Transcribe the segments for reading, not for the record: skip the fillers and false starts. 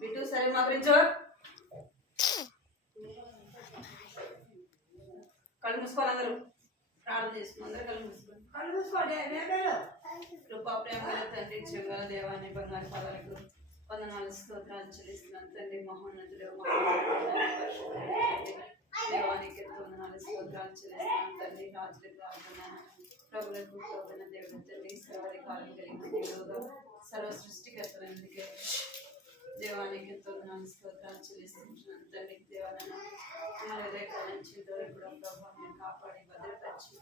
Bit సరే మగరించు. కళ్ళు మూసుకోవాలి అందరూ. ప్రార్థన చేసుకుని అందరూ కళ్ళు మూసుకోండి. కృపా ప్రేమ తండ్రి చెంగల దేవాన్ని బంగారు పదాలకు వందనాలు స్తోత్రాలు చెల్లిస్తున్నాను తండ్రి. మహోన్నతుడు దేవానికి వందనాలు స్తోత్రాలు చెల్లిస్తున్నాను తండ్రి. రాజులకు ప్రార్థన ప్రభులకు ప్రభుత్వ దేవుడు తండ్రి. సర్వాధికారం కలిగిన దేవుడుగా సర్వ సృష్టికర్తలందుకే దేవానికి ఎంతో వందనాలు స్తోత్రాలు చెల్లిస్తున్నాను తండ్రి. దేవాలను నుంచి ఇంతవరకు కూడా ప్రభావాన్ని కాపాడి భద్రపరిచి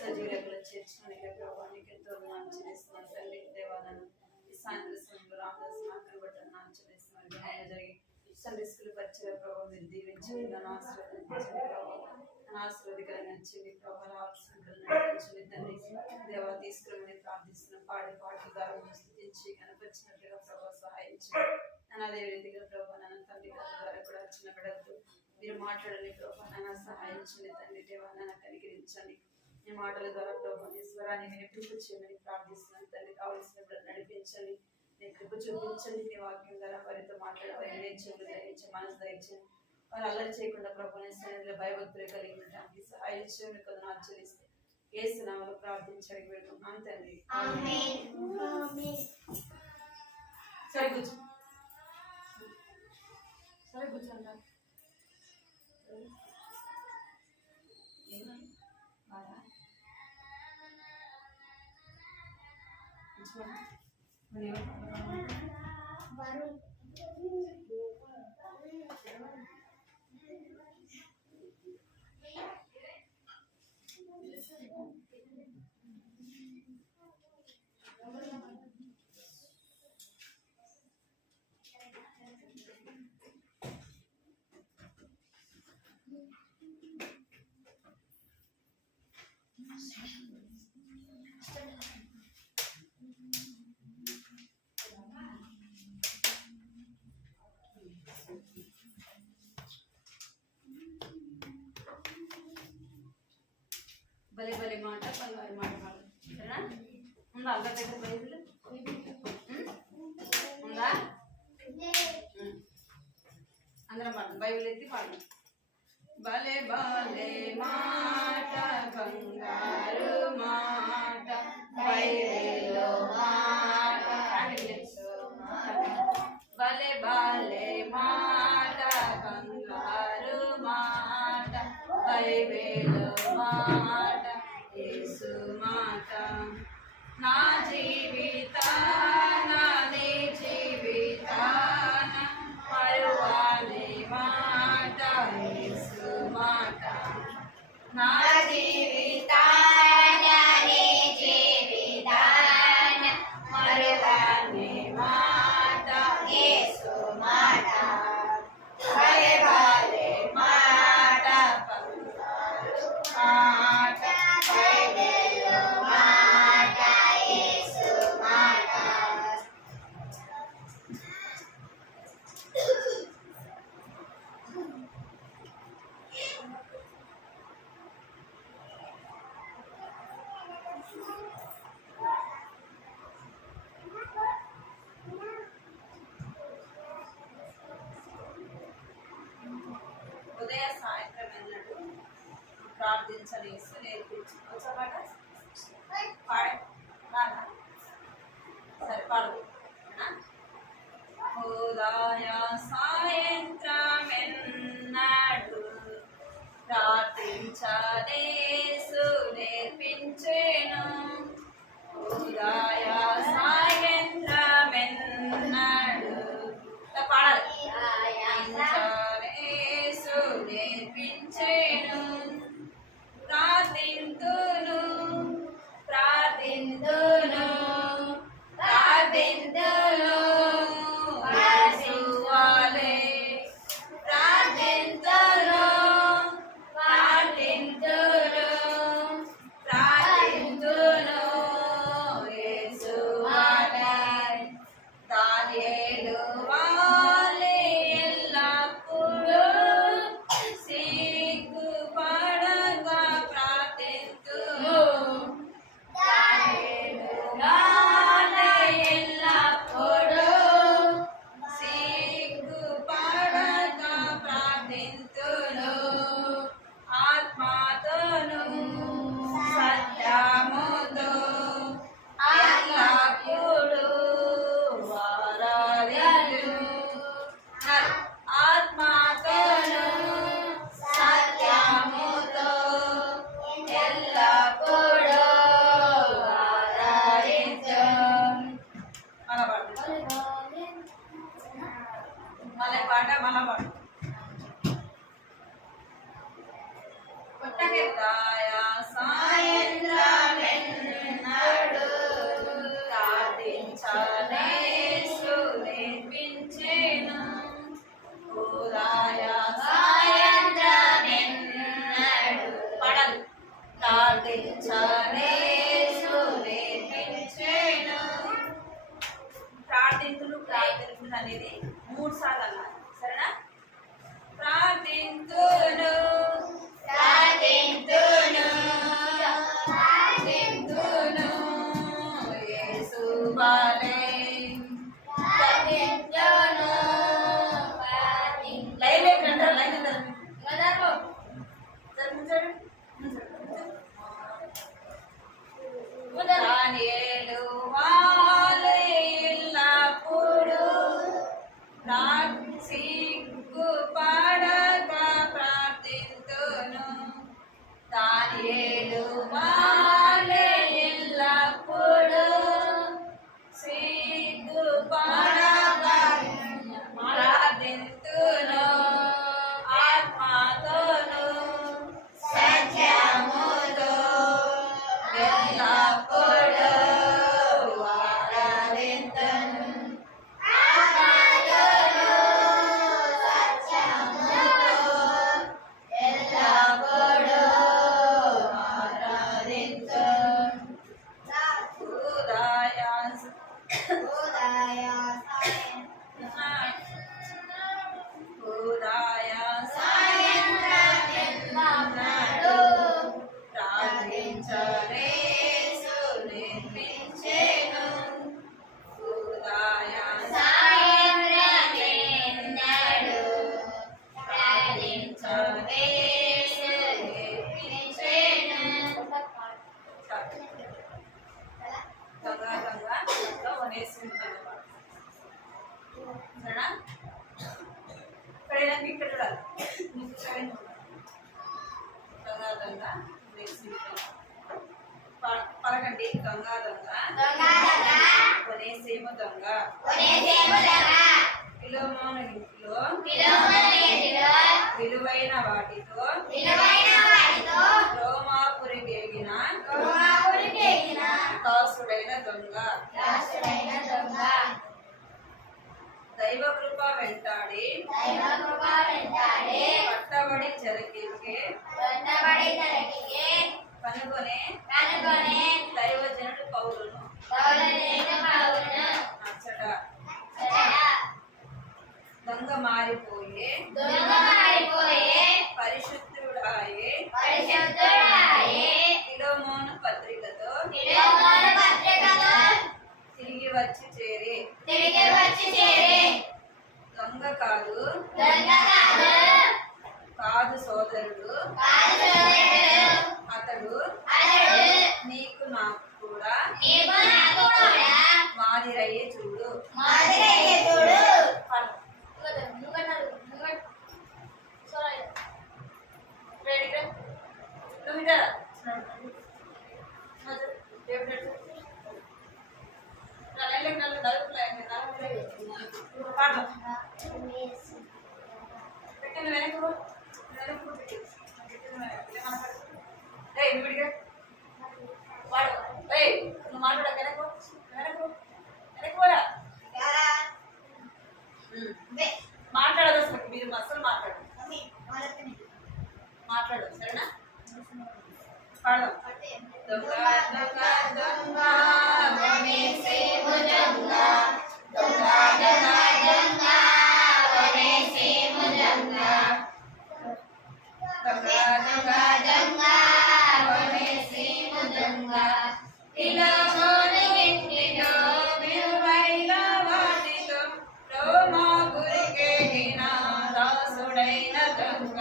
సజీవులకు చేర్చుకుని ప్రభావానికి ఎంతో వందనాలు చెల్లిస్తున్నాను తండ్రి. దేవాలను ఈ సాయంత్రం సమయంలో రామదాసు నాకు బట్టి నాలు చెల్లిస్తున్నాను. వినయ జరిగి సండే స్కూల్ పరిచయ ప్రభావం మీరు దీవించండి. నన్ను ఆశీర్వదించండి ప్రభావం. నన్ను ఆశీర్వదికరించండి ప్రభావ. రావాల్సిన తండ్రి. దేవా తీసుకురమని ప్రార్థిస్తున్నాం. పాడే పాటలు గారు స్థితించి కనపరిచినట్లుగా ప్రభావ సహాయించండి. నన్ను అదే రీతిగా ప్రభావ నన్ను తండ్రి ద్వారా కూడా చిన్న బిడ్డలతో మీరు మాట్లాడండి ప్రభావ. నన్ను సహాయించండి తండ్రి. దేవా నన్ను కనికరించండి. నీ మాటల ద్వారా ప్రభావ నీ స్వరాన్ని మీరు కృప చేయమని ప్రార్థిస్తున్నాను తండ్రి. కావలసిన బిడ్డలు నడిపించండి. నీ కృప చూపించండి. నీ వాక్యం ద్వారా వారితో మాట్లాడవారి చెవులు ధరించి మనసు ధరించండి. వారు అల్లరి చేయకుండా ప్రభావ నీ సన్నిధిలో భయభక్తులు కలిగి ఉండడానికి సహాయం చేయమని కొందరు చెల్లిస్తే యేసు నామములో ప్రార్థించడానికి పెడుతున్నాను తండ్రి. సరే కూర్చో. సరే కూర్చోండి. భలే భలే మాట బంగారు మాట పాడు. సరేనా? ఉందా అందరి దగ్గర బైబిల్ ఉందా? అందరం పాడు. బైబిల్ ఎత్తి పాడు. భలే భలే మాట బంగారు మాట బైబిల్లో మాట. భలే భలే మాట బంగారు మాట బైబిల్లో మాట యేసు మాట. నా జీవితాన నీ జీవితాన మరువని మాట యేసు మాట. నా జీవితాన నీ జీవితాన మరువని మాట యేసు మాట. భలే భలే మాట బంగారు మాట బైబిల్లో మాట యేసు మాట. ఉదయ సాయంత్రం వెళ్ళినట్టు ప్రార్థించని నేర్పించు. పాట పాడే సరే పాడు. ఉదయ సాయంత్రం ఎన్నడు ప్రార్థించనేసు నేర్పించేను. ఉదయ సాయంత్రం ఎన్నడు పాడాలి. యేసు నేర్పించేను. ప్రార్థింతును ప్రార్థింతును ప్రార్థింతును యేసువలే. ప్రార్థింతును ప్రార్థింతును పాట మళ్ళా పాడు. కొట్టకెత్తాయా సాయంత్రమెన్నడు ప్రార్థించనేసు నేర్పించేను. ఉదయ సాయంత్రమెన్నడు పాడాలి. ప్రార్థించనేసు నేర్పించేను. ప్రార్థింతులు ప్రార్థించులు అనేది 3 సార్లు అన్నారు. సరేనా? ప్రార్థింతును ప్రార్థింతును ప్రార్థింతును యేసు వలె ప్రార్థింతును లైన్ లేకుండా లైన్ జరుగు దానియేలు వలె ఎల్లప్పుడూ సిగ్గుపడక ప్రార్థింతును. దానియేలు వలె ఎల్లప్పుడూ సిగ్గుపడక ప్రార్థింతును. ఆత్మతోను సత్యముతో ఎల్లప్పుడూ ఆరాధింతును. పలకండి. దొంగ దొంగ కొనేసేమో దొంగ ఫిలోమోను ఇంటిలో విలువైన వాటితో రోమాపురికి ఎగిన దాసుడైన దొంగ దైవ కృప వెంటాడి పట్టబడి చెరకెక్కే కనుగొనే దైవజనుడు పౌలును అచ్చట దొంగ మారిపోయే పరిశుద్ధుడాయే ఫిలోమోను పత్రికతో తిరిగి వచ్చి చేరే దొంగ కాదు సోదరుడు అతడు నీకు నాకు కూడా మాదిరయ్యే చూడు. మాట్లాడదు అసలు మీరు అసలు మాట్లాడు సరేనా? పాడదాం. దొంగ దొంగ దొంగ కొనేసేమో దొంగ దొంగ దొంగ దొంగ కొనేసేమో దొంగ దొంగ దొంగ దొంగ కొనేసేమో దొంగ ఫిలోమోను ఇంటిలో విలువైన వాటితో రోమాపురికి ఎగిన దాసుడైన దొంగ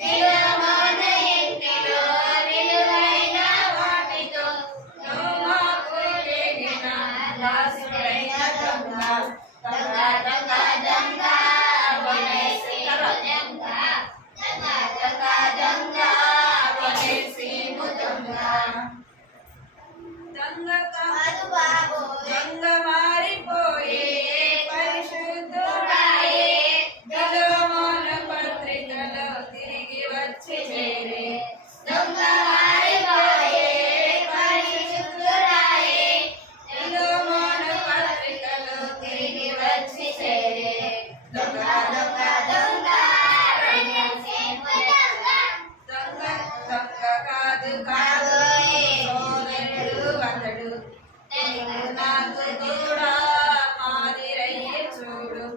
ఫిలోమోను ఇంటిలో విలువైన వాటితో రోమాపురికి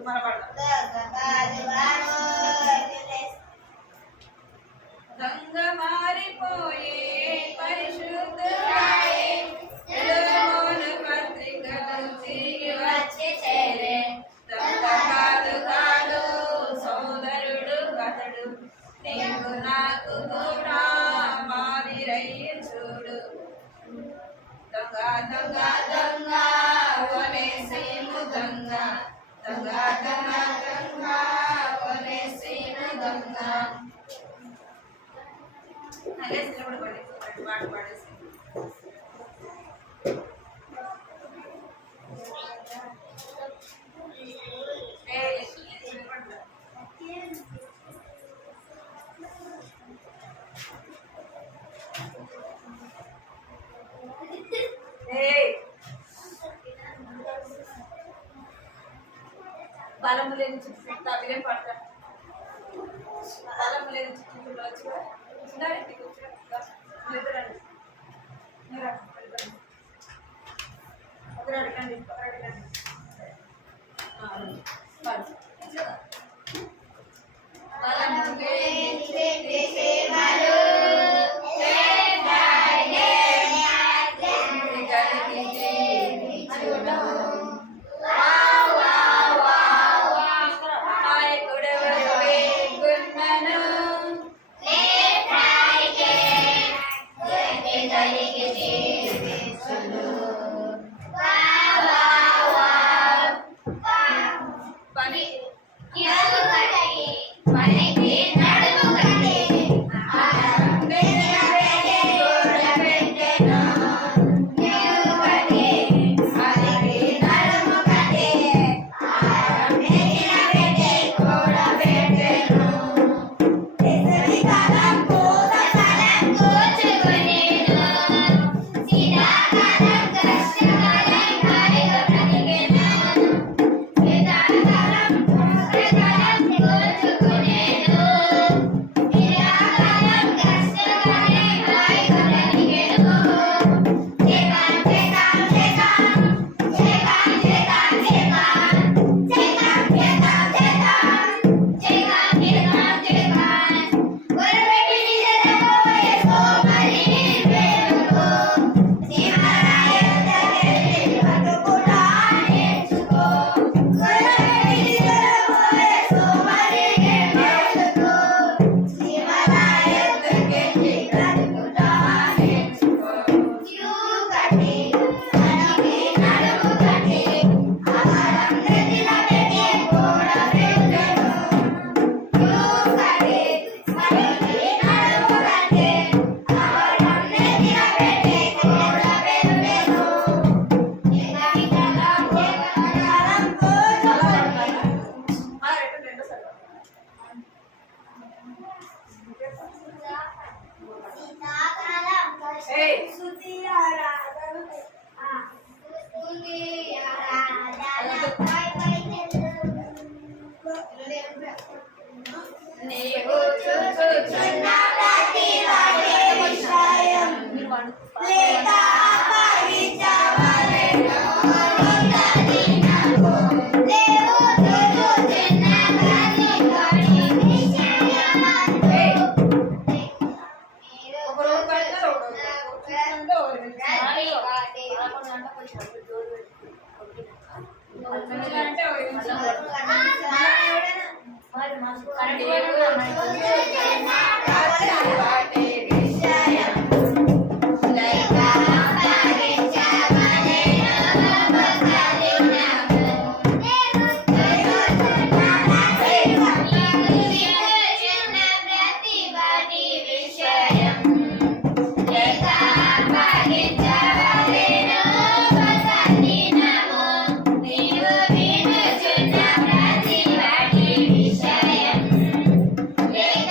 మన పడదాం. గంగ మారిపోయే పరిశుద్ధురాయే ఎలుగోలు పత్రికలు తిరిగి వచ్చి చేరే దొంగ కాదు కాదు సోదరుడు అతడు నీకు నాకు కూడా మాదిరయ్యి చూడు దొంగ దొంగ దొంగ ఒనేసిము దొంగ దొంగ దొంగ దొంగ ఒనేసిము దొంగ అదే కూడా పడేసి పాట పాడేసి బలము లేని చుట్టూ తగిలేం పడతాను బలము లేని చుట్టూ వచ్చి అడగండి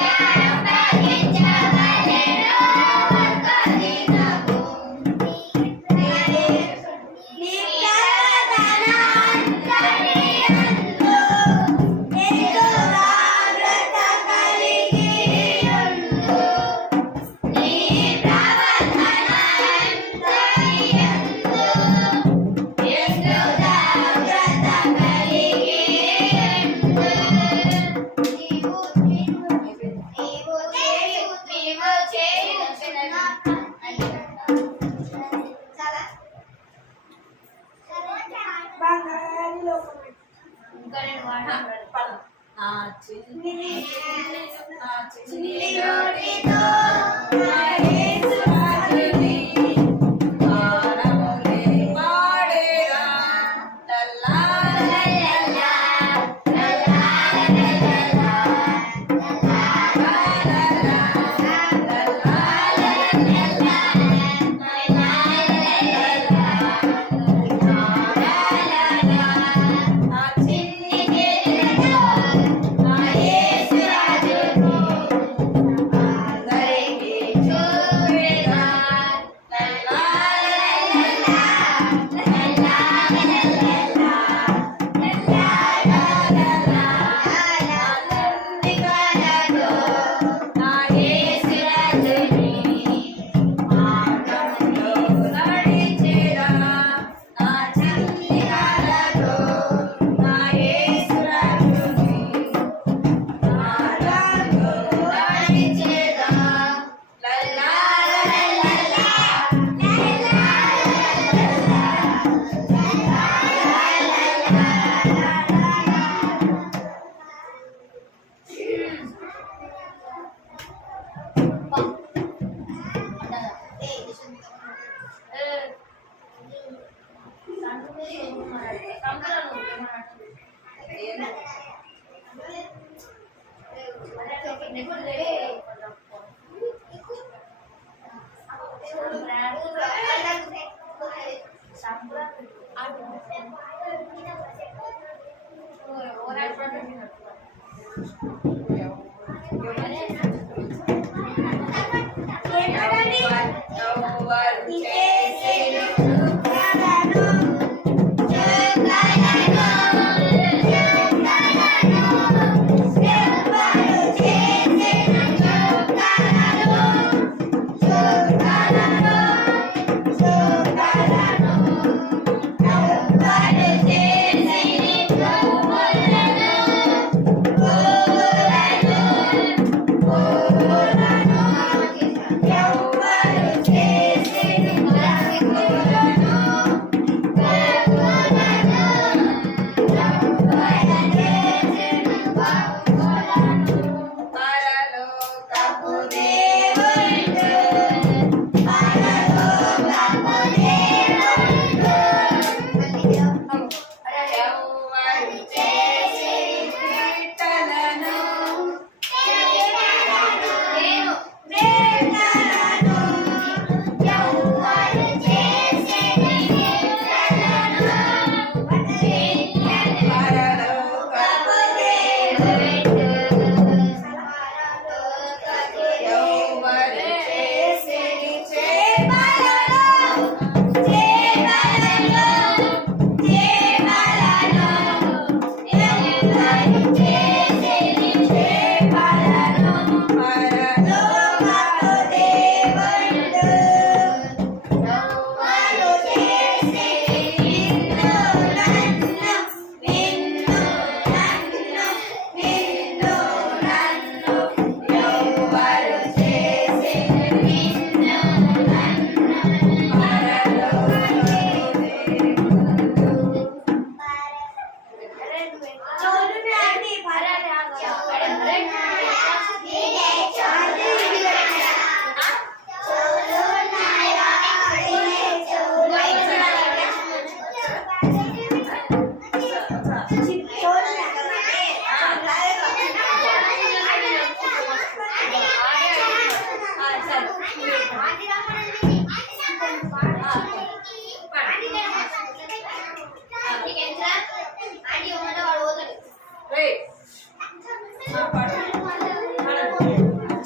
Yeah. నా చిన్ని నోటితో నా యేసు రాజుని గానములే పాడేరా. లల్లా లల్లా లల్లా లల్లా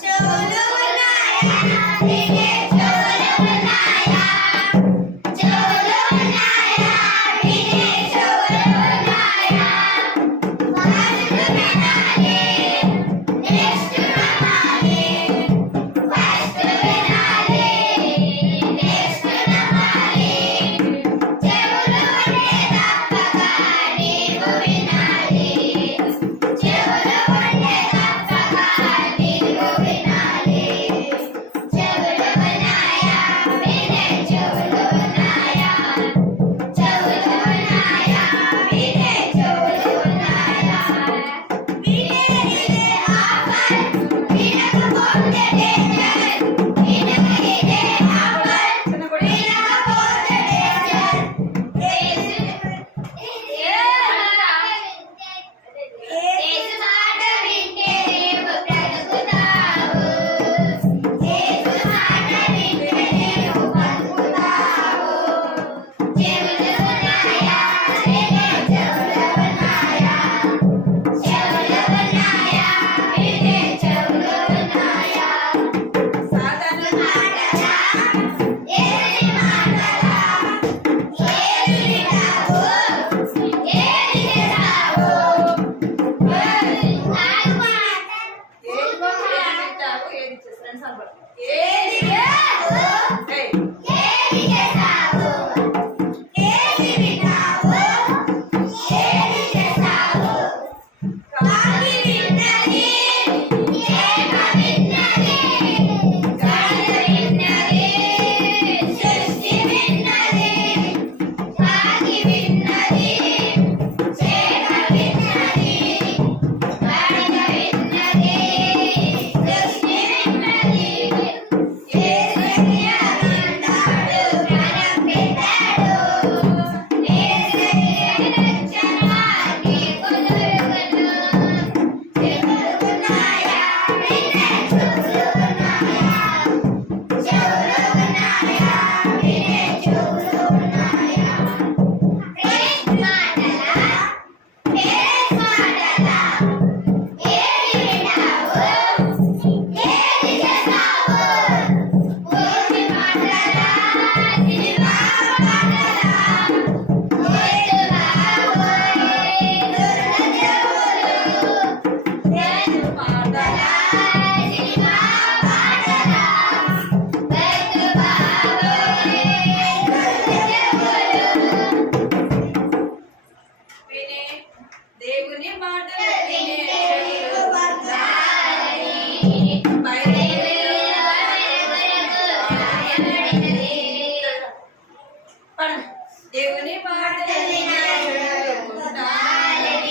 చెవులు ఉండే దేవుని మాటలు వినే చెవులు దేవుని మాటలు వినే చెవులు ఉండాలని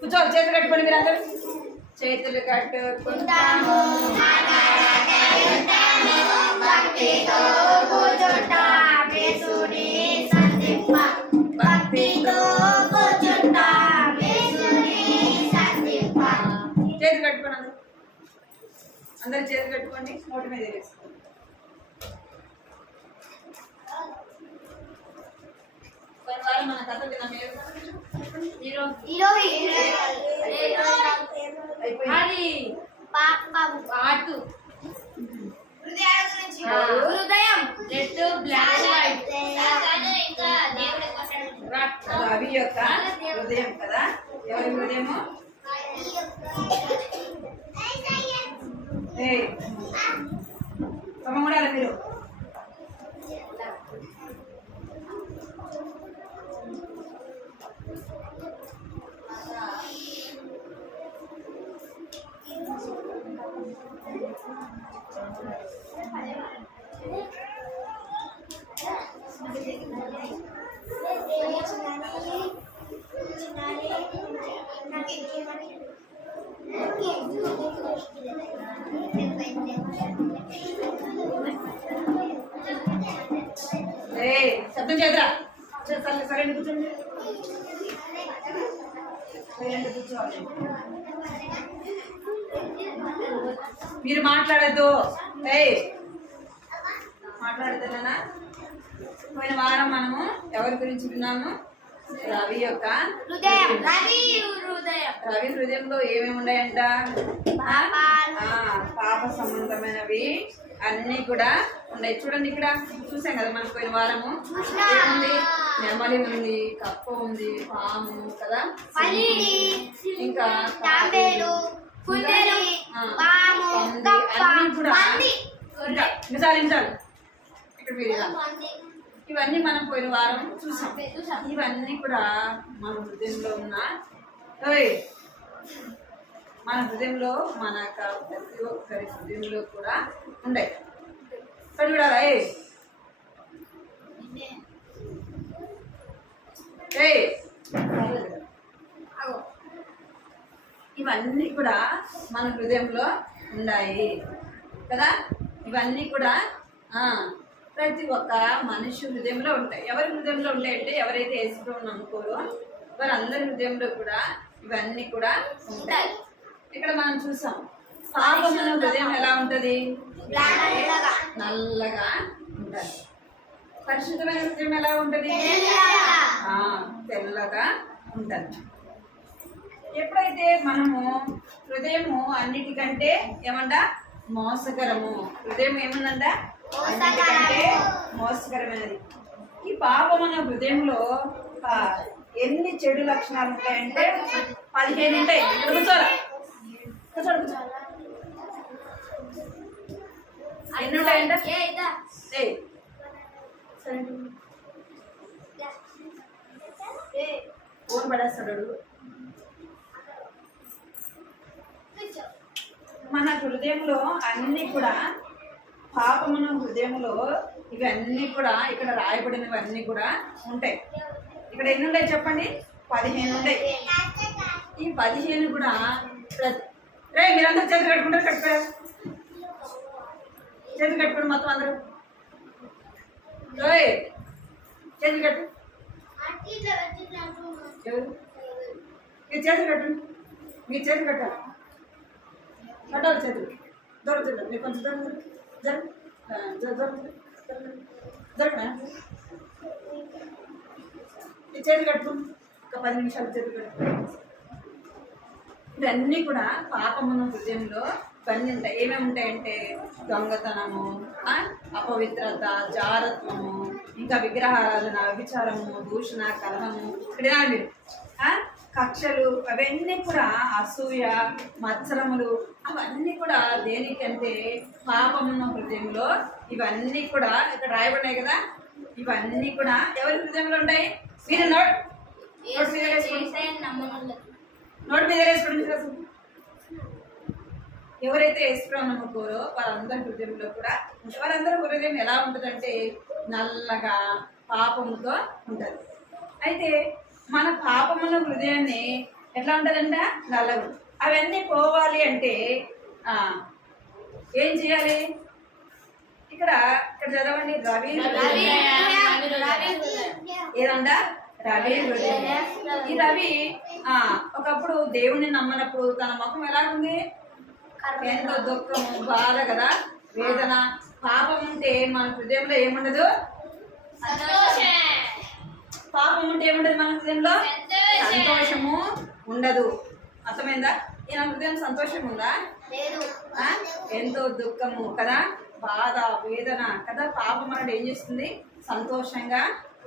కూర్చోవాలి. చేతులు కట్టుకోండి మీరందరూ. చేతులు కట్టుకుంటాము చేతులు కట్టుకోండి. అందరు చేతులు కట్టుకోండి. నోటి మీద వేసుకోండి. మన కథ విన్నాం. పాటు హృదయం రెడ్ బ్లాక్ వైట్ రవి యొక్క హృదయం కదా. ఎవరి హృదయము? సమూడాలి మీరు. శబ్దం చేద్రా. సరే కూర్చోండి. కూర్చోవాలి. మీరు మాట్లాడద్దు. మాట్లాడతానా? పోయిన వారం మనము ఎవరి గురించి విన్నాము? రవి యొక్క హృదయం. రవి హృదయంలో ఏమేమి ఉన్నాయంట? పాప సంబంధమైనవి అన్ని కూడా ఉన్నాయి. చూడండి, ఇక్కడ చూసాం కదా మనం పోయిన వారము. ఏముంది? నెమలి ఉంది, కప్ప ఉంది, పాము కదా, ఇంకా అన్ని కూడా నిజాలు ఇక్కడ ఇవన్నీ మనం పోయిన వారం చూసాం. ఇవన్నీ కూడా మన హృదయంలో ఉన్న మన హృదయంలో మన ప్రతి ఒక్కరి హృదయంలో కూడా ఉన్నాయి. చూడాలా? ఇవన్నీ కూడా మన హృదయంలో ఉన్నాయి కదా. ఇవన్నీ కూడా ప్రతి ఒక్క మనిషి హృదయంలో ఉంటాయి. ఎవరి హృదయంలో ఉంటాయంటే ఎవరైతే యేసుప్రభువుని నమ్ముకోరో వారందరి హృదయంలో కూడా ఇవన్నీ కూడా ఉంటాయి. ఇక్కడ మనం చూసాం, పాపమున హృదయం ఎలా ఉంటది? నల్లగా ఉంటది. పరిశుద్ధమైన హృదయం ఎలా ఉంటది? తెల్లగా ఉంటది. ఎప్పుడైతే మనము హృదయము అన్నిటికంటే ఏమంట? మోసకరము. హృదయం ఏముందంట? అన్నిటికంటే మోసకరమైనది. ఈ పాపమున హృదయంలో ఎన్ని చెడు లక్షణాలు ఉంటాయంటే 15 ఉంటాయి. కూర్చోరా, ఎన్ని ఉంటాయంట? ఫోన్ పడేస్తాడు. మన హృదయంలో అన్ని కూడా పాపమున హృదయంలో ఇవన్నీ కూడా ఇక్కడ రాయబడినవన్నీ కూడా ఉంటాయి. ఇక్కడ ఎన్ని ఉన్నాయి చెప్పండి? 15 ఉంటాయి. ఈ 15 కూడా మీరందరూ చేతులు కట్టుకుంటారు. కట్టుకోరా, చేతులు కట్టుకోండి మొత్తం అందరూ. చేతులు కట్టు. మీరు చేతులు కట్టండి. మీరు చేతులు కట్టాలి. కట్టాలి చేతులు దొరుకుతుంది మీరు కొంచెం దొరకనా ఈ చేతులు కట్టుకుని ఒక 10 నిమిషాలు చేతులు కట్టుకుని ఇవన్నీ కూడా పాపమున్న హృదయంలో ఇవన్నీ ఉంటాయి. ఏమేమి ఉంటాయంటే దొంగతనము, అపవిత్రత, జారత్వము, ఇంకా విగ్రహారాధన, వ్యభిచారము, దూషణ, కలహము, ఇక్కడ మీరు కక్షలు, అవన్నీ కూడా అసూయ, మత్సరములు, అవన్నీ కూడా దేనికంటే పాపమున్న హృదయంలో ఇవన్నీ కూడా ఇక్కడ రాయబడినాయి కదా. ఇవన్నీ కూడా ఎవరి హృదయంలో ఉంటాయి? మీరు నోట్ మీద వేసుకోండి. ఎవరైతే యేసుప్రభువుని నమ్ముకోరో వారందరి హృదయంలో కూడా వారందరి హృదయం ఎలా ఉంటుందంటే నల్లగా పాపముతో ఉంటుంది. అయితే మన పాపమున్న హృదయాన్ని ఎట్లా ఉంటుందంట? నల్లగా. అవన్నీ పోవాలి అంటే ఏం చేయాలి? ఇక్కడ చదవండి. రవి ఏదంట? రవి హృదయం. ఈ రవి ఒకప్పుడు దేవుణ్ణి నమ్మనప్పుడు తన ముఖం ఎలాగుంది? ఎంతో దుఃఖము, బాధ కదా, వేదన. పాపం ఉంటే మన హృదయంలో ఏముండదు? పాపం ఉంటే ఏముండదు మన హృదయంలో? సంతోషము ఉండదు. అర్థమైందా? ఈయన హృదయం సంతోషం ఉందా? ఎంతో దుఃఖము కదా, బాధ, వేదన కదా. పాపం అనేది ఏం చేస్తుంది? సంతోషంగా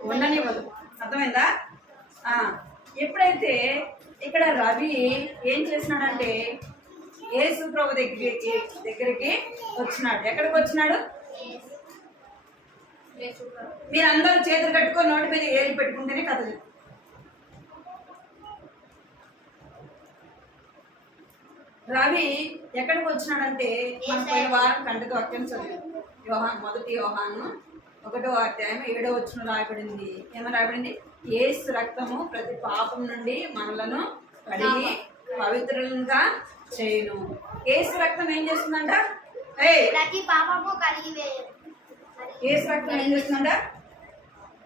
ఉండనివ్వదు. అర్థమైందా? ఎప్పుడైతే ఇక్కడ రవి ఏం చేసినాడంటే యేసు ప్రభు దగ్గరికి వచ్చినాడు. ఎక్కడికి వచ్చినాడు? మీరందరూ చేతులు కట్టుకొని నోటి మీద ఏది పెట్టుకుంటేనే కథ. రవి ఎక్కడికి వచ్చినాడంటే మన పోయిన వారం కంటితో వాక్యం చదివాం. మొదటి యోహాను 1వ అధ్యాయం 7వ వచనం రాయబడింది. ఏమని రాయబడింది? యేసు రక్తము ప్రతి పాపం నుండి మనలను కడిగి పవిత్రులుగా చేయును. యేసు రక్తం ఏం చేస్తుందంట? ప్రతి పాపము కడిగి యేసు రక్తం ఏం చేస్తుందంట?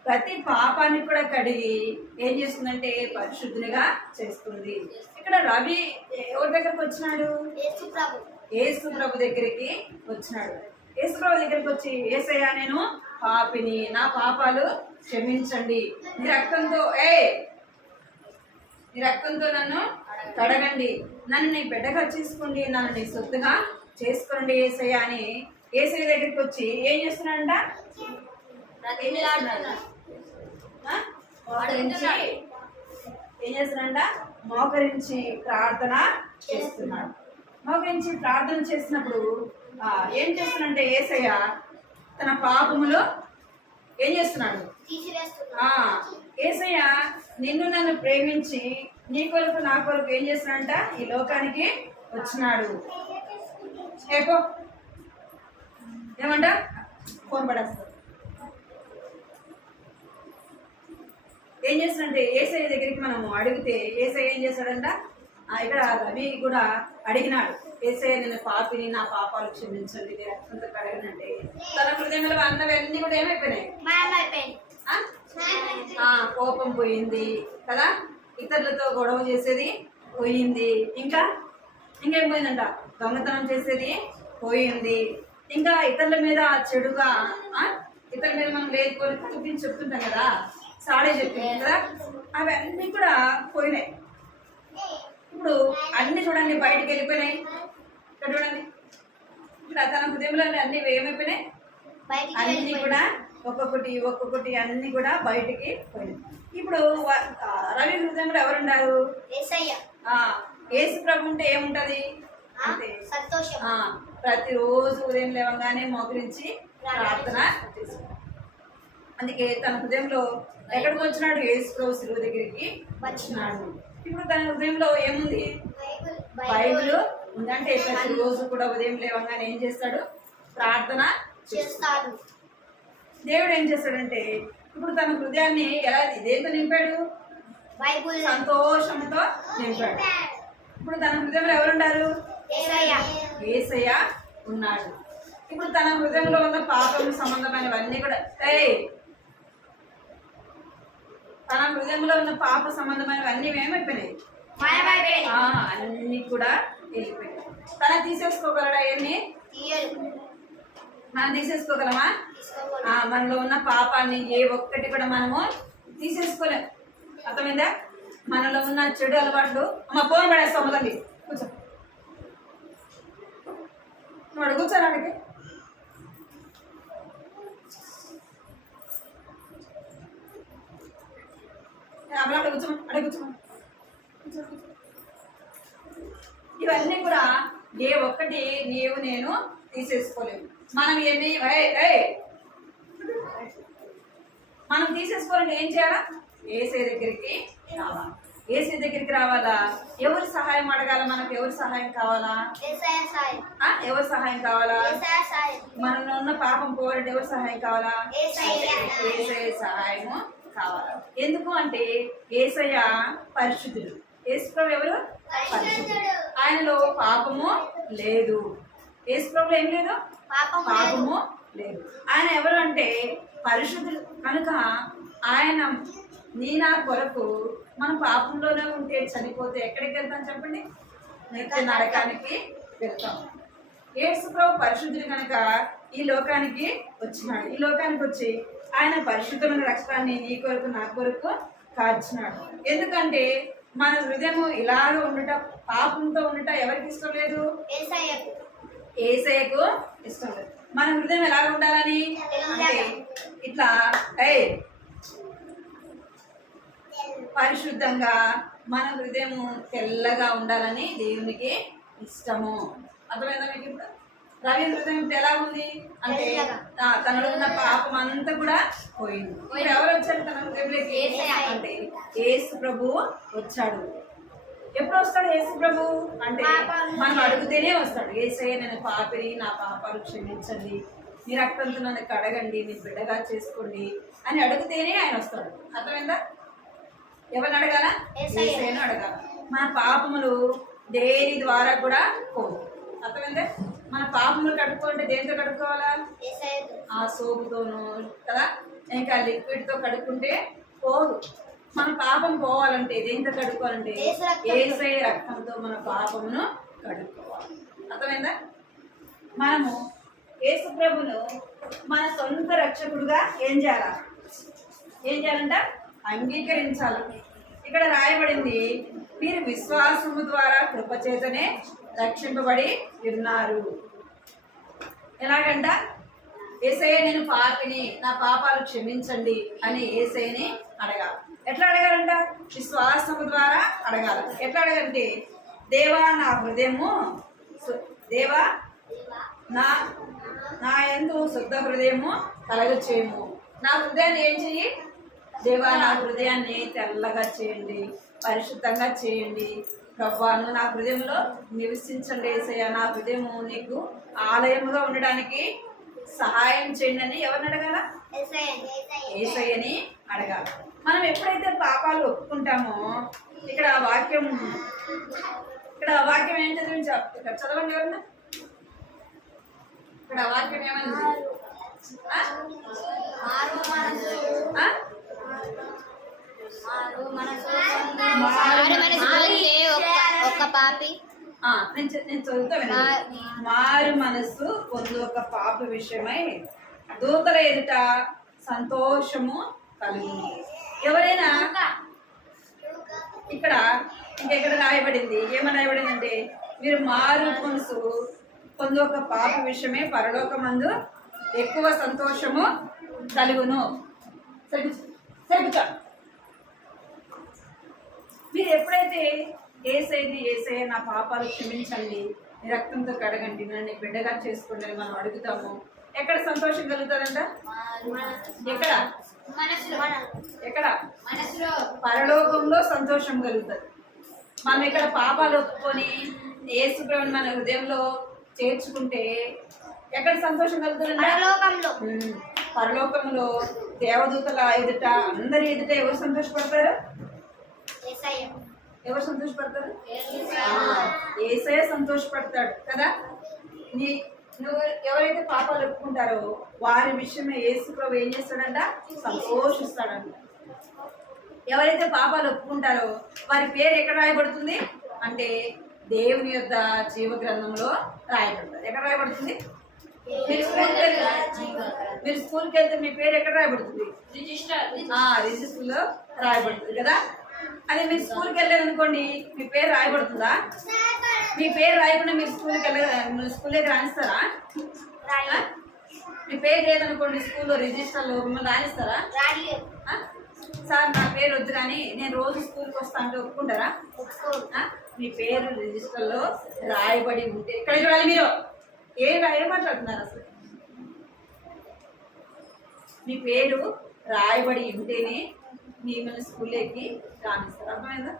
ప్రతి పాపాన్ని కూడా కడిగి ఏం చేస్తుందంటే పరిశుద్ధిగా చేస్తుంది. ఇక్కడ రవి ఎవరి దగ్గరకు వచ్చినాడు? యేసు ప్రభు దగ్గరికి వచ్చినాడు. యేసు ప్రభు దగ్గరికి వచ్చి, యేసయ్యా నేను పాపిని, నా పాపాలు క్షమించండి, నీ రక్తంతో నన్ను కడగండి, నన్ను నీ బిడ్డగా చేసుకోండి, నన్ను నీ సొత్తుగా చేసుకోండి యేసయ్య అని యేసయ్య దగ్గరికి వచ్చి ఏం చేస్తున్నాడంట? ఏం చేస్తున్నాడంట? మోకరించి ప్రార్థన చేస్తున్నాడు. మోకరించి ప్రార్థన చేసినప్పుడు ఏం చేస్తున్నాడంటే యేసయ్య తన పాపములు ఏం చేస్తున్నాడు? యేసయ్య నిన్ను నన్ను ప్రేమించి నీ కొరకు నా కొరకు ఏం చేస్తున్నాడంట? ఈ లోకానికి వచ్చినాడు. ఏపో ఏమంట? ఫోన్ పడేస్తాడు. ఏం చేస్తాడంటే యేసయ్య దగ్గరికి మనము అడిగితే యేసయ్య ఏం చేస్తాడంట? ఇక్కడ రవి కూడా అడిగినాడు, యేసయ్య నేను పాపిని, నా పాపాలు క్షమించండి, నీ రక్తంతో కడగనంటే తన హృదయంలో అన్నవన్నీ కూడా ఏమైపోయినాయి? కోపం పోయింది కదా, ఇతరులతో గొడవ చేసేది పోయింది, ఇంకేం పోయిందంట? దొంగతనం చేసేది పోయింది, ఇంకా ఇతరుల మీద చెడుగా ఇతరుల మీద మనం లేకపోతే చూపించి చెప్తుంటాం కదా, సాడే చెప్తుంది కదా, అవన్నీ కూడా పోయినాయి. ఇప్పుడు అన్ని చూడండి బయటికి వెళ్ళిపోయినాయి. ఇక్కడ చూడండి, ఇక్కడ తన హృదయంలో అన్ని ఏమైపోయినాయి? అన్ని కూడా ఒక్కొక్కటి అన్ని కూడా బయటికి పోయినాయి. ఇప్పుడు రవి హృదయంలో ఎవరున్నారు? యేసు ప్రభు ఉంటే ఏముంటది? అంటే ప్రతిరోజు ఉదయం లేవగానే మోకరించి ప్రార్థన చేసుకుంటాం. అందుకే తన హృదయంలో ఎక్కడికి వచ్చినాడు? యేసు ప్రభు శిలువ దగ్గరికి వచ్చినాడు. ఇప్పుడు తన హృదయంలో ఏముంది? బైబిల్ ఉందంటే ప్రతిరోజు కూడా ఉదయం లేవగానే ఏం చేస్తాడు? ప్రార్థన చేస్తాడు. దేవుడు ఏం చేస్తాడంటే ఇప్పుడు తన హృదయాన్ని ఎలా ఇదేంతో నింపాడు? బైబిల్ సంతోషంతో నింపాడు. ఇప్పుడు తన హృదయంలో ఎవరున్నారు? యేసయ్య ఉన్నాడు. ఇప్పుడు తన హృదయంలో ఉన్న పాపం సంబంధమైనవన్నీ కూడా తన హృదయంలో ఉన్న పాప సంబంధమైనవన్నీ ఏమైపోయినాయి? అన్ని కూడా వెళ్ళిపోయి తన తీసేసుకోగలడా ఎన్ని తీయడు. మనం తీసేసుకోగలమా? తీసుకోకూడదు. మనలో ఉన్న పాపాన్ని ఏ ఒక్కటి కూడా మనము తీసేసుకోలేము. అర్థమైందా? మనలో ఉన్న చెడు అలవాట్లు అమ్మ ఫోన్ పడేస్తాం మొదలు కూర్చో వాడు కూర్చోరా అడిగి అక్కడ కూర్చోమని అడిగి కూర్చోమని ఇవన్నీ కూడా ఏ ఒక్కటి నీవు నేను తీసేసుకోలేము. మనం ఎన్ని మనం తీసేసుకోవాలంటే ఏం చేయాలా? ఏసే దగ్గరికి రావాలా. ఏసే దగ్గరికి రావాలా? ఎవరి సహాయం అడగాల? మనకు ఎవరి సహాయం కావాలా? యేసయ్య సాయం. ఎవరి సహాయం కావాలా? యేసయ్య సాయం. మనలో ఉన్న పాపం పోవాలంటే ఎవరి సహాయం కావాలా? యేసయ్య. ఏసయ్య సహాయము కావాలా. ఎందుకు అంటే ఏసయ్య పరిశుద్ధుడు. యేసుప్రభు ఎవరు? పరిశుద్ధుడు. ఆయనలో పాపము లేదు. యేసుప్రభులో ఏం లేదు? పాపము లేదు. ఆయన ఎవరు అంటే పరిశుద్ధుడు కనుక ఆయన నీ నా కొరకు మనం పాపంలోనే ఉంటే చనిపోతే ఎక్కడికి వెళ్తాం చెప్పండి? నిత్య నరకానికి వెళ్తాం. యేసుప్రభు పరిశుద్ధుడు కనుక ఈ లోకానికి వచ్చినాడు. ఈ లోకానికి వచ్చి ఆయన పరిశుద్ధమైన రక్తాన్ని నీ కొరకు నా కొరకు కాచినాడు. ఎందుకంటే మన హృదయము ఇలాగ ఉండట, పాపంతో ఉండట ఎవరికి ఇష్టం లేదు? ఏసయ్యకు ఇష్టం లేదు. మన హృదయం ఎలాగ ఉండాలని అంటే ఇట్లా పరిశుద్ధంగా మన హృదయము తెల్లగా ఉండాలని దేవునికి ఇష్టము. అర్థమైందా మీకు? ఇప్పుడు రవి హృదయం ఇప్పుడు ఎలా ఉంది అంటే తనలో ఉన్న పాపం అంతా కూడా పోయింది. ఇప్పుడు ఎవరు వచ్చారు తన హృదయంలోకి అంటే యేసు ప్రభు వచ్చాడు. ఎప్పుడు వస్తాడు యేసు ప్రభు అంటే మనం అడుగుతేనే వస్తాడు. యేసయ్య నేను పాపిని, నా పాపాలు క్షమించండి, మీ రక్తంతో నన్ను కడగండి, మీ బిడ్డగా చేసుకోండి అని అడిగితేనే ఆయన వస్తాడు. అర్థమైందా? ఎవరిని అడగాల? యేసయ్యను అడగాల. మన పాపములు దేని ద్వారా కూడా పోవు. అర్థమైందా? మన పాపములు కడుక్కోవాలంటే దేనితో కడుక్కోవాలా? ఆ సోపుతోను కదా, ఇంకా లిక్విడ్తో కడుక్కుంటే పోదు. మన పాపం పోవాలంటే దేంతో కడుక్కోవాలంటే యేసయ్య రక్తంతో మన పాపమును కడుక్కోవాలి. అర్థమైందా? మనము యేసు ప్రభును మన సొంత రక్షకుడుగా ఏం చేయాలంట? అంగీకరించాలి. ఇక్కడ రాయబడింది, మీరు విశ్వాసము ద్వారా కృపచేతనే రక్షింపబడి ఉన్నారు. ఎలాగంట? యేసయ్య నేను పాపిని, నా పాపాలు క్షమించండి అని యేసయ్యని అడగాలి. ఎట్లా అడగాలంట? విశ్వాసము ద్వారా అడగాలి. ఎట్లా అడగంటే దేవా నా హృదయము, దేవా నా యందు శుద్ధ హృదయము కలగచేయము. నా హృదయాన్ని ఏం చెయ్యి? దేవా నా హృదయాన్ని తెల్లగా చేయండి, పరిశుద్ధంగా చేయండి. ప్రభువాను నా హృదయంలో నివసించండి యేసయ్య. నా హృదయము నీకు ఆలయముగా ఉండడానికి సహాయం చేయండి అని ఎవరిని అడగాల? యేసయ్యని అడగాలి. మనం ఎప్పుడైతే పాపాలు ఒప్పుకుంటామో ఇక్కడ వాక్యం ఏం చదివి ఇక్కడ చదవండి ఎవరన్నా. ఇక్కడ వాక్యం ఏమన్నది? నేను చదువుతా. మారు మనస్సు పొందు ఒక పాప విషయమై దూతల ఎదుట సంతోషము కలుగును. ఎవరైనా ఇక్కడ ఇంకెక్కడ రాయబడింది, ఏమని రాయబడింది అంటే మీరు మారు మనసు పొందు ఒక పాప విషయమే పరలోకమందు ఎక్కువ సంతోషము కలుగును. సరిపుతా మీరు ఎప్పుడైతే యేసయ్య నా పాపాలు క్షమించండి, నీ రక్తంతో కడగండి, నన్ను బిడ్డగా చేసుకోండి అని మనం అడుగుతాము, ఎక్కడ సంతోషం కలుగుతుందంట? ఎక్కడ? పరలోకంలో సంతోషం కలుగుతుంది. మనం ఇక్కడ పాపాలు ఒప్పుకొని యేసు ప్రభువుని మన హృదయంలో చేర్చుకుంటే ఎక్కడ సంతోషం కలుగుతుందంట? పరలోకంలో దేవదూతల ఎదుట, అందరి ఎదుట ఎవరు సంతోషపడతారు? ఎవరు సంతోషపడతారు? యేసయ్య సంతోషపడతాడు కదా. నువ్వు ఎవరైతే పాపాలు ఒప్పుకుంటారో వారి విషయమే యేసు ప్రభు ఏం చేస్తాడంట? సంతోషిస్తాడంట. ఎవరైతే పాపాలు ఒప్పుకుంటారో వారి పేరు ఎక్కడ రాయబడుతుంది అంటే దేవుని యొక్క జీవ గ్రంథంలో రాయబడుతుంది. ఎక్కడ రాయబడుతుంది? మీరు స్కూల్కి వెళ్తే మీ పేరు ఎక్కడ రాయబడుతుంది? రిజిస్టర్లో రాయబడుతుంది కదా. అదే మీరు స్కూల్కి వెళ్ళారు అనుకోండి, మీ పేరు రాయబడుతుందా? మీ పేరు రాయకుండా మీరు స్కూల్లోకి రాణిస్తారా? మీ పేరు లేదనుకోండి స్కూల్లో రిజిస్టర్లో మిమ్మల్ని రాణిస్తారా? సార్ నా పేరు వద్దు కానీ నేను రోజు స్కూల్కి వస్తా అంటే ఒప్పుకుంటారా? మీ పేరు రిజిస్టర్లో రాయబడి ఉంటే ఎక్కడ చూడాలి మీరు? ఏం మాట్లాడుతున్నారు అసలు? మీ పేరు రాయబడి ఉంటేనే మిమ్మల్ని స్కూల్లోకి రాణిస్తారు. అర్థమైందా?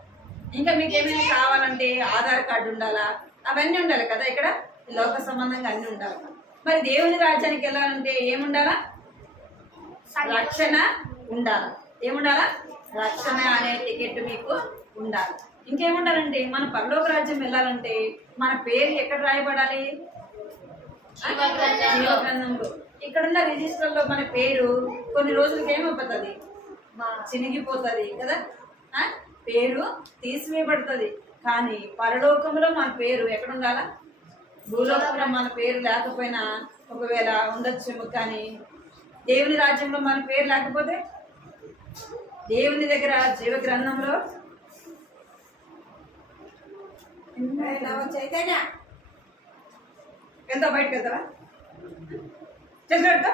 ఇంకా మీకు ఏమైనా కావాలంటే ఆధార్ కార్డు ఉండాలా, అవన్నీ ఉండాలి కదా. ఇక్కడ లోక సంబంధంగా అన్నీ ఉండాలి. మరి దేవుని రాజ్యానికి వెళ్ళాలంటే ఏముండాలా? రక్షణ ఉండాలి. ఏముండాలా? రక్షణ అనే టికెట్ మీకు ఉండాలి. ఇంకేముండాలంటే మన పరలోక రాజ్యం వెళ్ళాలంటే మన పేరు ఎక్కడ రాయబడాలి? జీవ గ్రంథంలో. ఇక్కడున్న రిజిస్టర్లో మన పేరు కొన్ని రోజులకి ఏమైపోతుంది? చినిగిపోతుంది కదా. పేరు తీసివేయబడుతుంది. కానీ పరలోకంలో మన పేరు ఎక్కడ ఉండాలా? భూలోకంలో మన పేరు లేకపోయినా ఒకవేళ ఉండొచ్చేమో, కానీ దేవుని రాజ్యంలో మన పేరు లేకపోతే దేవుని దగ్గర జీవ గ్రంథంలో వెళ్తావు, బయటకు వెళ్తావా? చేసి పెడతా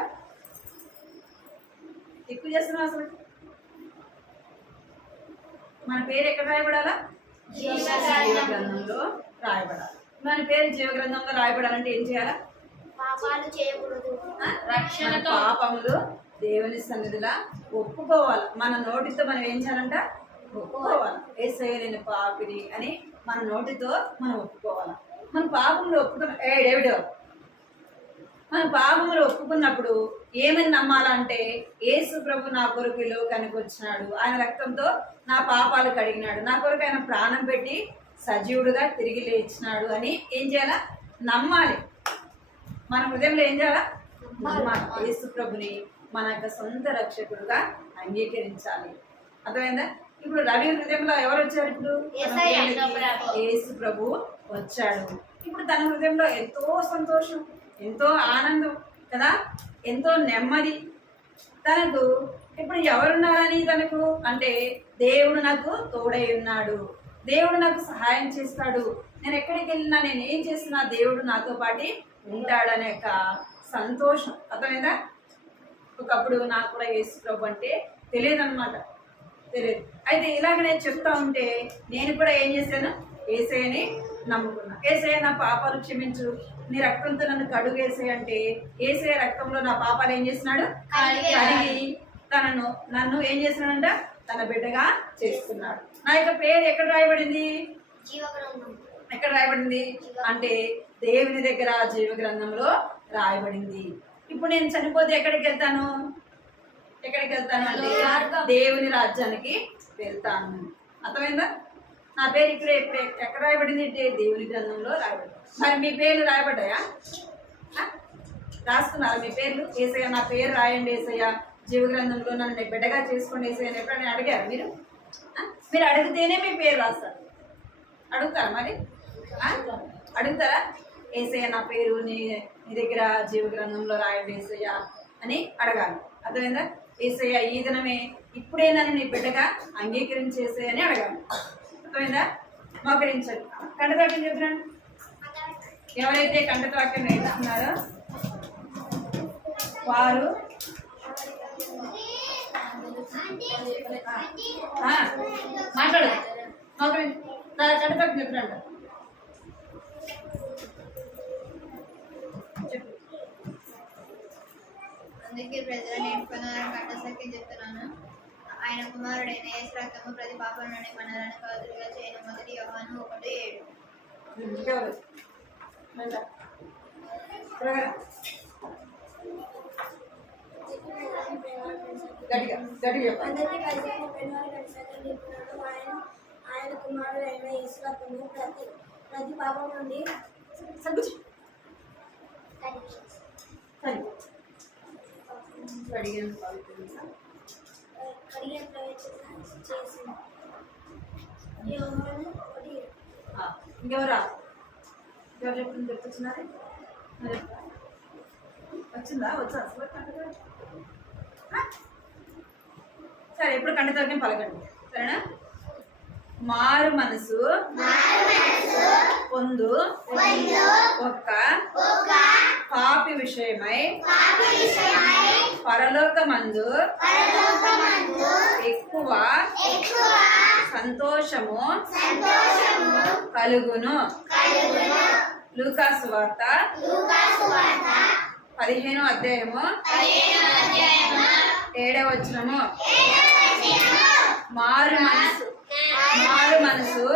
ఎక్కువ చేస్తున్నావు అసలు. మన పేరు ఎక్కడ రాయబడాలా? జీవ గ్రంథంలో రాయబడాలి. మన పేరు జీవ గ్రంథంలో రాయబడాలంటే ఏం చేయాలా? పాపాలు చేయకూడదు. పాపములు దేవుని సన్నిధిలో ఒప్పుకోవాలి. మన నోటితో మనం ఏం చేయాలంట? ఒప్పుకోవాలి. యేసయ్య నేను పాపిని అని మన నోటితో మనం ఒప్పుకోవాలి. మన పాపములు మన పాపములు ఒప్పుకున్నప్పుడు ఏమని నమ్మాలంటే, యేసు ప్రభు నా కొరకు ఈ లోకానికి వచ్చినాడు, ఆయన రక్తంతో నా పాపాలు కడిగినాడు, నా కొరకు ఆయన ప్రాణం పెట్టి సజీవుడుగా తిరిగి లేచినాడు అని ఏం చేయాలా? నమ్మాలి. మన హృదయంలో ఏం చేయాలా? నమ్మాలి. యేసు ప్రభుని మన యొక్క సొంత రక్షకుడుగా అంగీకరించాలి. అర్థమైందా? ఇప్పుడు రవి హృదయంలో ఎవరు వచ్చారు? ఇప్పుడు యేసు ప్రభు వచ్చాడు. ఇప్పుడు తన హృదయంలో ఎంతో సంతోషం, ఎంతో ఆనందం కదా, ఎంతో నెమ్మది. తనకు ఇప్పుడు ఎవరున్నారని తనకు అంటే, దేవుడు నాకు తోడై ఉన్నాడు, దేవుడు నాకు సహాయం చేస్తాడు, నేను ఎక్కడికి వెళ్ళినా నేను ఏం చేసినా దేవుడు నాతో పాటు ఉంటాడనే యొక్క సంతోషం. అర్థమైందా? ఒకప్పుడు నాకు కూడా యేసు ప్రభు అంటే తెలియదు అనమాట, తెలియదు. అయితే ఇలాగ నేను చెప్తా ఉంటే నేను కూడా ఏం చేశాను? యేసయ్యని నమ్ముకున్నా. యేసయ్య నా పాపాలు క్షమించు, నీ రక్తంతో నన్ను కడుగు యేసయ్య అంటే, యేసయ్య రక్తంలో నా పాపాలు ఏం చేస్తున్నాడు? కడిగి నన్ను ఏం చేస్తున్నాడంట? తన బిడ్డగా చేస్తున్నాడు. నా యొక్క పేరు ఎక్కడ రాయబడింది? ఎక్కడ రాయబడింది అంటే దేవుని దగ్గర జీవ గ్రంథంలో రాయబడింది. ఇప్పుడు నేను చనిపోతే ఎక్కడికి వెళ్తాను? అంటే దేవుని రాజ్యానికి వెళ్తాను. అర్థమైందా? నా పేరు ఇప్పుడు ఎక్కడ రాయబడింది అంటే దేవుని గ్రంథంలో రాయబడింది. మరి మీ పేర్లు రాయబడ్డాయా? రాసుకున్నారా మీ పేర్లు? యేసయ్య నా పేరు రాయండి, యేసయ్య జీవ గ్రంథంలో నన్ను బిడ్డగా చేసుకోండి యేసయ్య అని ఎప్పుడైనా అడిగారు మీరు? మీరు అడిగితేనే మీ పేరు రాస్తారు. అడుగుతారా మరి? అడుగుతారా? యేసయ్య నా పేరు నీ దగ్గర జీవ గ్రంథంలో రాయండి యేసయ్య అని అడగాలి. అర్థమైందా? యేసయ్య ఈ దినమే ఇప్పుడే నన్ను నీ బిడ్డగా అంగీకరించేసేయ్ అని అడగాలి. అర్థమైందా? మోకరించండి. కంటతాకం చెప్తున్నాను. ఎవరైతే కంటతాకం నేర్చుకున్నారో వారు మాట్లాడు. కంటతాకం చెప్తున్నాడు. అందుకే ప్రజలు నేర్చుకున్నారని కంటసక్యం చెప్తున్నాను. ఆయన కుమారుడైన యేసు రక్తము ప్రతి పాపం నుండి మనలను పవిత్రులుగా చేయను. 1 యోహాను 1:7. ఆయన కుమారుడైన యేసు రక్తము ప్రతి పాపం నుండి ఇంకెవరా ఎవరు చెప్పింది గుర్తొచ్చినారు వచ్చిందా వచ్చా అసలు సరే ఇప్పుడు కంటితోనే పలకండి సరేనా మారు మనసు పొందు ఒక్క పాపి విషయమై పరలోకమందు ఎక్కువ సంతోషము కలుగును లూకాసు వార్త 15వ అధ్యాయము 7వ వచనము మారు మనసు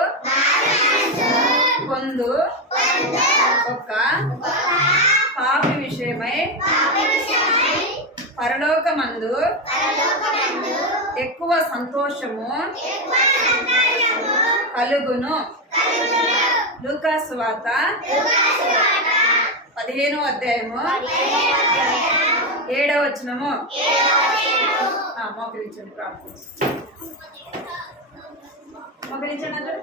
పొందు ఒక పాపి విషయమై పరలోకమందు ఎక్కువ సంతోషము కలుగును లూకాసు వార్త 15వ అధ్యాయము 7వ వచనము మోకరించండి ప్రార్థన మోకరించండి అందరూ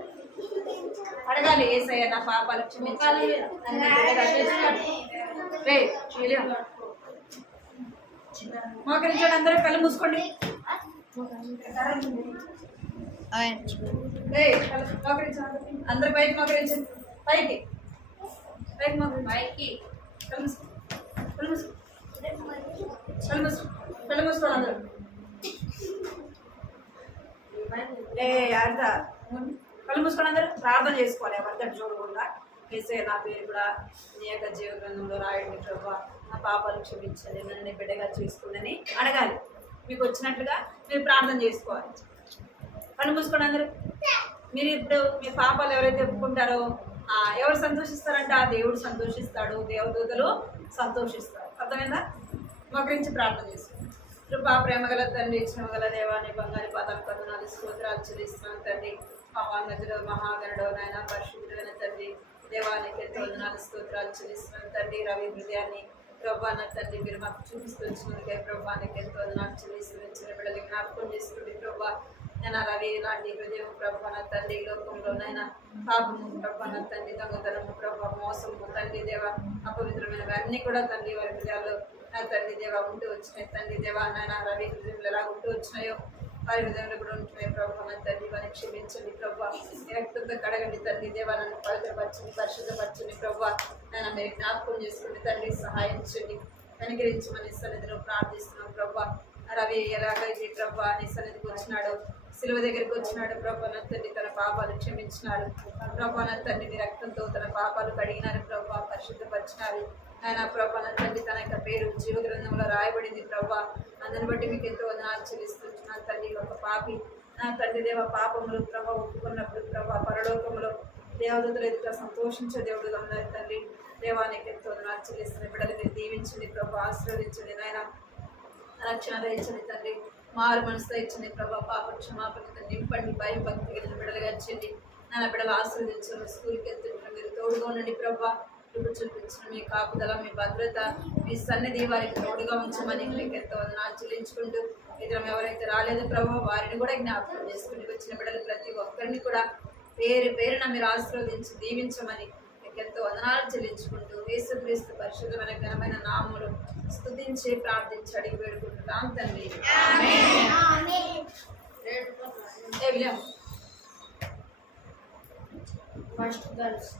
అడగాలి ఏసయ్య నా పాపాలు క్షమించాలి మోకరించండి అందరూ కళ్ళు మూసుకోండి అందరు పైకి మోకరించండి పైకి పైకి కళ్ళు మూసుకోండి అందరూ కళ్ళు మూసుకొని అందరూ ప్రార్థన చేసుకోవాలి ఎవరితో చూడకుండా ఏసే నా పేరు కూడా నీ యొక్క జీవ గ్రంథంలో రాయండి ప్రభా నా పాపాలు క్షమించండి నన్ను నీ బిడ్డగా చేసుకోండి అడగాలి మీకు వచ్చినట్లుగా మీరు ప్రార్థన చేసుకోవాలి కళ్ళు మూసుకోండి అందరూ మీరు ఇప్పుడు మీ పాపాలు ఎవరైతే ఒప్పుకుంటారో ఎవరు సంతోషిస్తారంటే ఆ దేవుడు సంతోషిస్తాడు దేవదూతలు సంతోషిస్తారు అర్థమైందా మోకరించి ప్రార్థన చేసుకోండి కృపా ప్రేమ గల తండ్రి క్షమగల దేవాన్ని బంగారు పాదాలు కథనాలు స్తోత్రాలు చెల్లిస్తున్నాను తండ్రి మహానదుడు మహాగణుడు నాయన పరిశుద్ధుడైన తండ్రి దేవానికి ఎంతో వందనాలు స్తోత్రాలు చెల్లిస్తున్నాను తండ్రి రవి హృదయాన్ని ప్రభాన తండ్రి మీరు మాకు చూపిస్తూ వచ్చినందుకే ప్రభానికి ఎంతో వందనాలు చెల్లిస్తున్నాను చిన్న బిడ్డలు జ్ఞాపకం చేసుకుంటే ప్రభా నేను రవి ఇలాంటి హృదయం ప్రభాన తండ్రి లోకంలోనైనా పాపము ప్రభాన తండ్రి దొంగతనము ప్రభా మోసము తండ్రి దేవ అపవిత్రమైనవి అన్నీ కూడా తండ్రి వారి హృదయాల్లో నా తండ్రి దేవ ఉంటూ వచ్చినాయి తండ్రి దేవా నాయన రవి హృదయంలో ఎలా ఉంటూ వచ్చినాయో వారి హృదయంలో కూడా ఉంటున్నాయి ప్రభావ మన తండ్రి వారిని క్షమించండి ప్రభావ రక్తంతో కడగండి తండ్రి దేవా నన్ను పవిత్రపరచండి పరిశుద్ధపరచండి ప్రభావ నాయన మీరు జ్ఞాపకం చేసుకోండి తండ్రి సహాయించండి కనికరించమని సన్నిధిలో ప్రార్థిస్తున్నాం ప్రభా రవి ఎలాగైతే ప్రభా నీ సన్నిధికి వచ్చినాడు సిలువ దగ్గరికి వచ్చినాడు ప్రభా నా తండ్రి తన పాపాలు క్షమించినాడు ప్రభా నా తండ్రి నీ రక్తంతో తన పాపాలు కడిగినారు ప్రభా పరిశుద్ధపరిచినారు ఆయన ప్రభా నా తండ్రి తన యొక్క పేరు జీవ గ్రంథంలో రాయబడింది ప్రభా అందుని బట్టి మీకు ఎంతో వందనాలు చెల్లిస్తున్నాను తండ్రి ఒక పాపి నా తండ్రి దేవ పాపములు ప్రభా ఒప్పుకున్నప్పుడు ప్రభా పరలోకంలో దేవదూతలు ఎదుట సంతోషించే దేవుడు ఉన్నారు తండ్రి దేవానికి ఎంతో వందనాలు చెల్లిస్తున్న బిడ్డలు మీరు దీవించండి ప్రభా ఆశీర్వదించండి నాయన రక్షణ దయచండి తండ్రి మారు మనసుతో ఇచ్చండి ప్రభా పాప క్షమాపణ నింపండి భయం భక్తి కలిగిన బిడ్డలుగా ఇచ్చండి నా బిడ్డలు ఆశీర్వదించండి స్కూల్కి వెళ్తుంటారు మీరు తోడుగా ఉండండి ప్రభా ఇప్పుడు చూపించిన మీ కాపుదల మీ భద్రత మీ సన్నిధి వారికి తోడుగా ఉంచమని మీకు ఎంతో వందనాలు చెల్లించుకుంటూ ఇతరం ఎవరైతే రాలేదో ప్రభావ వారిని కూడా జ్ఞాపకం చేసుకుని వచ్చిన బిడ్డలు ప్రతి ఒక్కరిని కూడా పేరున మీరు ఆశీర్వదించి దీవించమని మీకు ఎంతో వందనాలు చెల్లించుకుంటూ యేసుక్రీస్తు పరిశుద్ధమైన ఘనమైన నామములు స్తుతించి ప్రార్థించి అడిగి వేడుకుంటున్నాం తండ్రి ఫస్ట్ గర్ల్స్